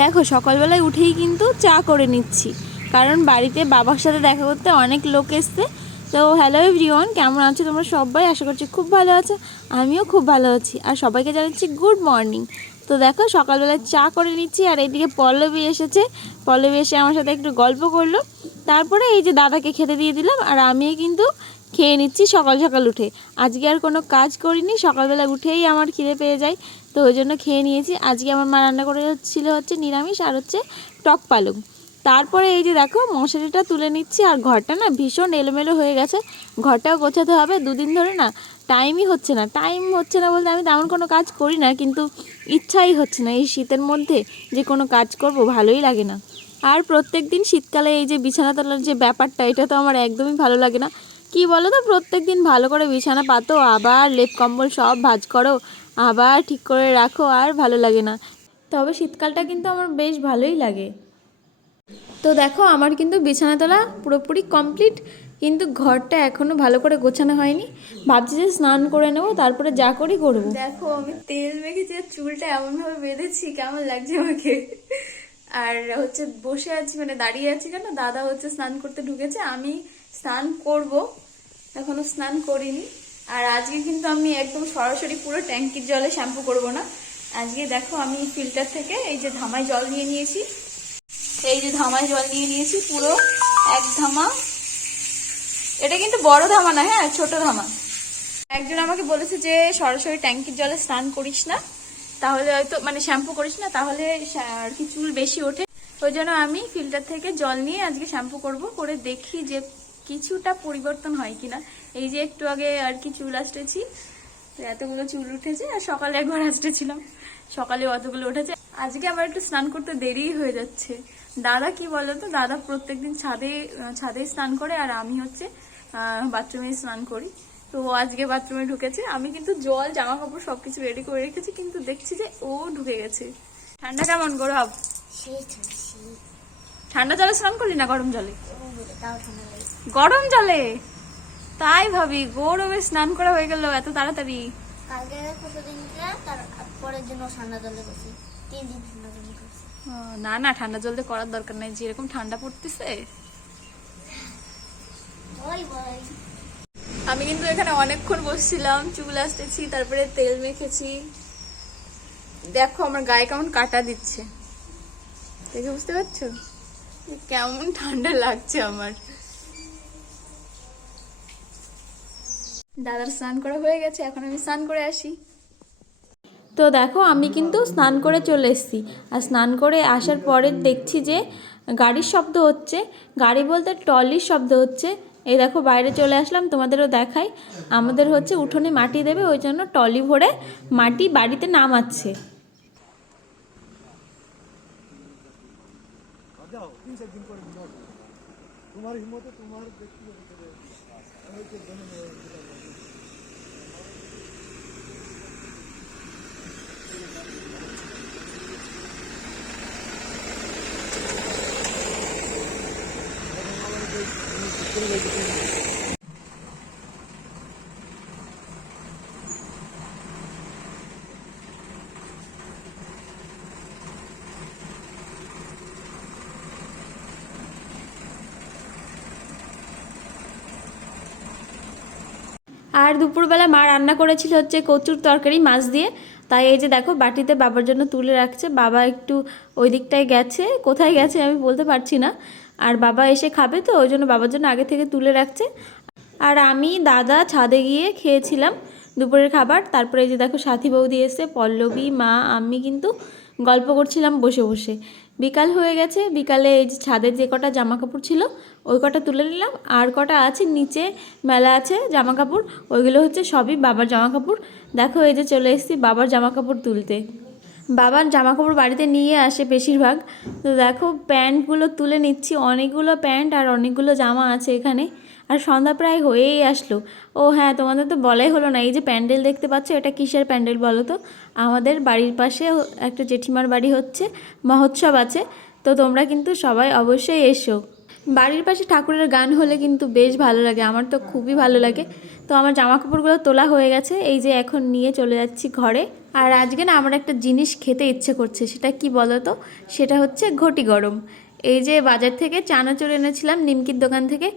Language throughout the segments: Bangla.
দেখো, সকালবেলায় উঠেই কিন্তু চা করে নিচ্ছি। কারণ বাড়িতে বাবার সাথে দেখা করতে অনেক লোক এসছে। তো হ্যালো এভরিওয়ান কেমন আছো তোমরা সবাই? আশা করছি খুব ভালো আছো। আমিও খুব ভালো আছি। আর সবাইকে জানাচ্ছি গুড মর্নিং তো দেখো, সকালবেলায় চা করে নিচ্ছি আর এইদিকে পল্লবী এসেছে। পল্লবী এসে আমার সাথে একটু গল্প করল। তারপরে এই যে দাদাকে খেতে দিয়ে দিলাম আর আমিও কিন্তু খেয়ে নিচ্ছি সকাল সকাল উঠে। আজকে আর কোনো কাজ করিনি। সকালবেলা উঠেই আমার খিদে পেয়ে যায়। তো ওই জন্য খেয়ে নিয়েছি। আজকে আমার মা রান্না করে ছিল হচ্ছে নিরামিষ আর হচ্ছে টক পালং। তারপরে এই যে দেখো মশারিটা তুলে নিচ্ছি আর ঘরটা না ভীষণ এলোমেলো হয়ে গেছে। ঘরটাও গোছাতে হবে, দুদিন ধরে না টাইমই হচ্ছে না। টাইম হচ্ছে না বলতে আমি তেমন কোনো কাজ করি না, কিন্তু ইচ্ছাই হচ্ছে না। এই শীতের মধ্যে যে কোনো কাজ করব ভালোই লাগে না। আর প্রত্যেক দিন শীতকালে এই যে বিছানা তোলার যে ব্যাপারটা, এটা তো আমার একদমই ভালো লাগে না। কি বলো তো প্রত্যেক দিন ভালো করে বিছানা পাতো, আবার লেপ কম্বল সব ভাজ করো। আবার ঠিক করে রাখো আর ভালো লাগে না। তবে শীতকালটা কিন্তু আমার বেশ ভালোই লাগে। তো দেখো আমার কিন্তু বিছানা তোলা পুরোপুরি কমপ্লিট কিন্তু ঘরটা এখনও ভালো করে গোছানো হয়নি। ভাবছি যে স্নান করে নেব তারপরে যা করি করব। দেখো আমি তেল মেখেছি আর চুলটা এমনভাবে বেঁধেছি কেমন লাগছে আমাকে। আর হচ্ছে বসে আছি মানে দাঁড়িয়ে আছি কেন? দাদা হচ্ছে স্নান করতে ঢুকেছে আমি স্নান করব। এখনও স্নান করিনি। আর আজকে কিন্তু আমি একদম সরাসরি পুরো ট্যাঙ্কির জলে শ্যাম্পু করব না। আজকে দেখো আমি ফিল্টার থেকে এই যে ধামায় জল নিয়ে নিয়েছি। এই যে ধামায় জল নিয়ে নিয়েছি, পুরো এক ধামা। এটা কিন্তু বড় ধামা না হ্যাঁ ছোট ধামা। একজন আমাকে বলেছে যে, সরাসরি ট্যাঙ্কির জলে স্নান করিস না। তাহলে হয়তো মানে শ্যাম্পু করিস না, তাহলে আর কি চুল বেশি ওঠে। ওই জন্য আমি ফিল্টার থেকে জল নিয়ে আজকে শ্যাম্পু করব, করে দেখি যে কিছুটা পরিবর্তন হয় কিনা। এই যে একটু আগে আর কি চুল আসতেছি এতগুলো চুল উঠেছে আর সকালে একবার আসতেছিলাম। সকালে অতগুলো উঠেছে। আজকে আবার একটু স্নান করতে দেরিই হয়ে যাচ্ছে। দাদা কি বলতো, দাদা প্রত্যেকদিন ছাদে ছাদে স্নান করে আর আমি হচ্ছে বাথরুমে স্নান করি। তো ও আজকে বাথরুমে ঢুকেছে। আমি কিন্তু জল জামা কাপড় সবকিছু রেডি করে রেখেছি, কিন্তু দেখছি যে ও ঢুকে গেছে। ঠান্ডা কেমন গৌরব ঠান্ডা জলে স্নান করলি না গরম জলে? গরম জলে? তাই ভাবি গরমে স্নান করা হয়ে গেল এত তাড়াতাড়ি। কালকে তার পরের জন্য ঠান্ডা জলে গেছি। তিন দিন ঠান্ডা জলে গেছি। ও, না না ঠান্ডা জল দিয়ে করার দরকার নাই। যেরকম ঠান্ডা পড়তেছে। আমি কিন্তু এখানে অনেকক্ষণ বসছিলাম চুল আসতেছি তারপরে তেল মেখেছি। দেখো আমার গায়ে কেমন কাটা দিচ্ছে। দেখে বুঝতে পারছ? কেমন ঠান্ডা লাগছে আমার। দাদার স্নান করা হয়ে গেছে এখন আমি স্নান করে আসি। তো দেখো আমি কিন্তু স্নান করে চলে এসেছি। আর স্নান করে আসার পরে দেখছি যে গাড়ির শব্দ হচ্ছে। গাড়ি বলতে ট্রলির শব্দ হচ্ছে। এই দেখো বাইরে চলে আসলাম তোমাদেরও দেখাই। আমাদের হচ্ছে উঠোনে মাটি দেবে ওই জন্য টলি ভরে মাটি বাড়িতে নামাচ্ছে। যাও একদিন করে দিন তোমার হিম্মতে তোমার ব্যক্তিগত করে আমি আর দুপুরবেলা মা রান্না করেছিল হচ্ছে কচুর তরকারি, মাছ দিয়ে। তাই এই যে দেখো, বাটিতে বাবার জন্য তুলে রাখছে। বাবা একটু ওই দিকটায় গেছে। কোথায় গেছে আমি বলতে পারছি না। আর বাবা এসে খাবে তো, ওই জন্য বাবার জন্য আগে থেকে তুলে রাখছে। আর আমি দাদা ছাদে গিয়ে খেয়েছিলাম। দুপুরের খাবার। তারপরে এই যে দেখো সাথী বৌদি এসে পল্লবী, মা, আমি কিন্তু গল্প করছিলাম বসে বসে। বিকাল হয়ে গেছে, বিকালে এই যে ছাদের যে কটা জামা কাপড় ছিল, ওই কটা তুলে নিলাম। আর কটা আছে, নিচে মেলা আছে জামা কাপড় ওইগুলো হচ্ছে সবই বাবার জামা কাপড় দেখো এই যে চলে এসেছি বাবার জামা কাপড় তুলতে। বাবার জামা কাপড় বাড়িতে নিয়ে আসে বেশিরভাগ। তো দেখো প্যান্টগুলো তুলে নিচ্ছি, অনেকগুলো প্যান্ট আর অনেকগুলো জামা আছে এখানে। আর সন্ধ্যা প্রায় হয়েই আসলো। ও হ্যাঁ তোমাদের তো বলাই হলো না, এই যে প্যান্ডেল দেখতে পাচ্ছ, এটা কিসের প্যান্ডেল বলো তো? আমাদের বাড়ির পাশে একটা জেঠিমার বাড়ি হচ্ছে, মহোৎসব আছে, তো তোমরা কিন্তু সবাই অবশ্যই এসো। বাড়ির পাশে ঠাকুরের গান হলে কিন্তু বেশ ভালো লাগে, আমার তো খুবই ভালো লাগে। তো আমার জামা কাপড়গুলো তোলা হয়ে গেছে, এই যে এখন নিয়ে চলে যাচ্ছি ঘরে। আর আজকে না আমার একটা জিনিস খেতে ইচ্ছে করছে, সেটা কি বলো তো? সেটা হচ্ছে ঘটি গরম। এই যে বাজার থেকে চানাচুর এনেছিলাম, নিমকির দোকান থেকে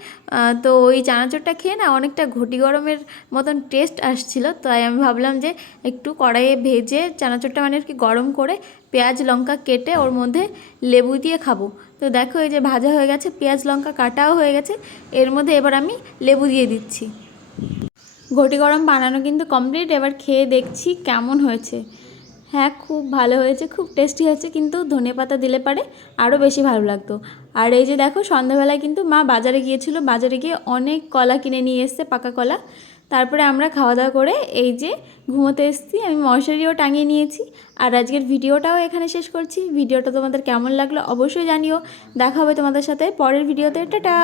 তো ওই চানাচুরটা খেয়ে না অনেকটা ঘটি গরমের মতন টেস্ট আসছিল। তাই আমি ভাবলাম যে একটু কড়াইয়ে ভেজে চানাচুরটা মানে আর কি গরম করে পেঁয়াজ, লঙ্কা কেটে ওর মধ্যে লেবু দিয়ে খাব। তো দেখো এই যে ভাজা হয়ে গেছে, পেঁয়াজ, লঙ্কা কাটাও হয়ে গেছে, এর মধ্যে এবার আমি লেবু দিয়ে দিচ্ছি। ঘটি গরম বানানো কিন্তু কমপ্লিট এবার খেয়ে দেখছি কেমন হয়েছে। হ্যাঁ খুব ভালো হয়েছে, খুব টেস্টি হয়েছে, কিন্তু ধনে পাতা দিলে পারে আরও বেশি ভালো লাগতো। আর এই যে দেখো, সন্ধ্যাবেলায় কিন্তু মা বাজারে গিয়েছিল, বাজারে গিয়ে অনেক কলা কিনে নিয়ে এসছে, পাকা কলা। তারপরে আমরা খাওয়া দাওয়া করে এই যে ঘুমোতে এসেছি, আমি মশারিও টাঙিয়ে নিয়েছি। আর আজকের ভিডিওটাও এখানে শেষ করছি। ভিডিওটা তোমাদের কেমন লাগল অবশ্যই জানিও। দেখা হবে তোমাদের সাথে পরের ভিডিওতে। টাটা!